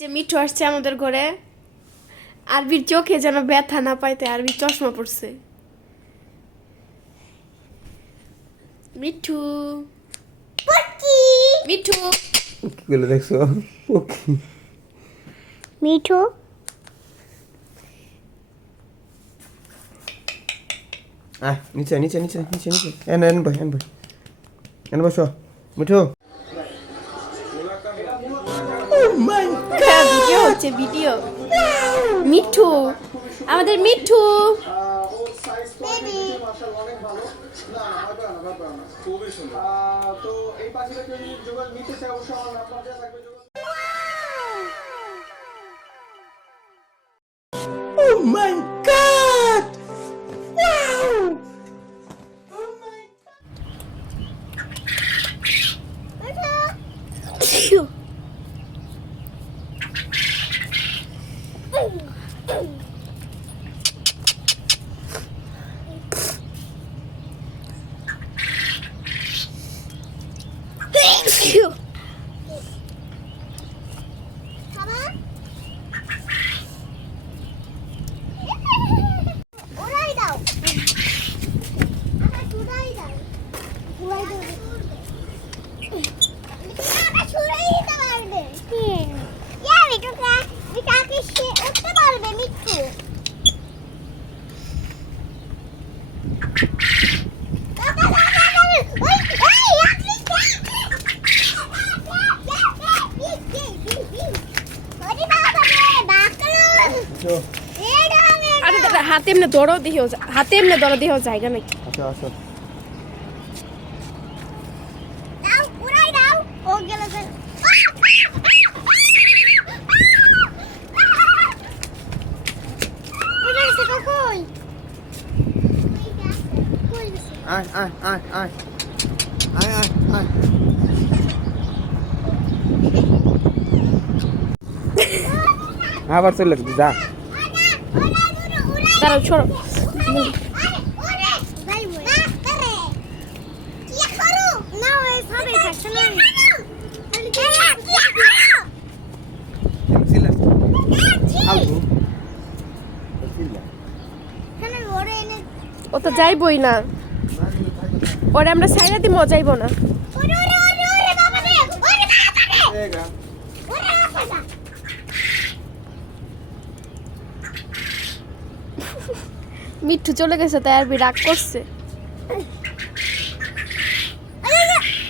যে মিঠু আসছে আমাদের ঘরে আরবির চোখে যেন ব্যথা না পাইতে আরবির চশমা পড়ছে মিঠু। মিঠু। কি দেখছ? মিঠু। আয় নিচে নিচে নিচে নিচে নিচে। এন এন ভাই এন ভাই। এন বসো। মিঠু। ভিডিও হচ্ছে ভিডিও। মিঠু আমাদের মিঠু। Oh যোগাযোগ Woo! হাতে এমনি দৌড়ো দিও হাতে এমনি দৌড়ো দিও জায়গা নাকি আসো আসো দাও উড়াই দাও। ও গেল গেল উড়ে গেছে কই কই গেছে আয় আয় আয় আয় আয় আয় আয় আবার চলে যা। দাঁড়াও ছোড়ো ও তো যাইবই না। ওরে আমরা সাইরা দিব যাইবো না মিঠু চলে গেছে তাই আর বিরাগ করছে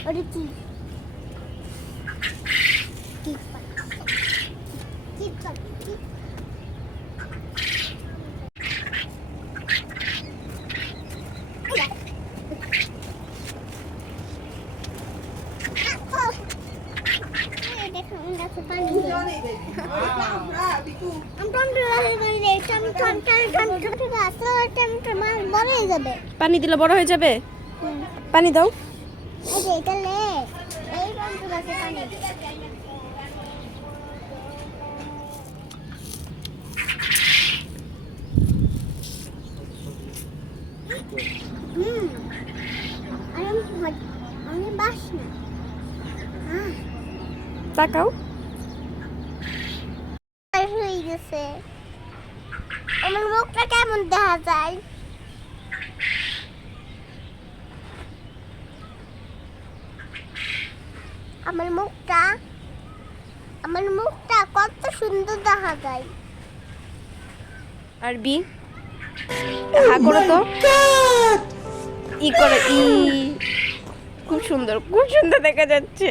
ওরে কি কি কি কি যাবে পানি দিলে বড় হয়ে যাবে পানি দাও এই যে এটা লে এই টন্টু গাছে পানি হুম আমি আমি বাস না আহ তাকাও আর গেছে আমার মুখটা কেমন দেখা যায়? আমার মুখটা আমার মুখটা কত সুন্দর দেখা যায়। আরবি? হা করো তো। ই করে, ই। খুব সুন্দর খুব সুন্দর দেখা যাচ্ছে।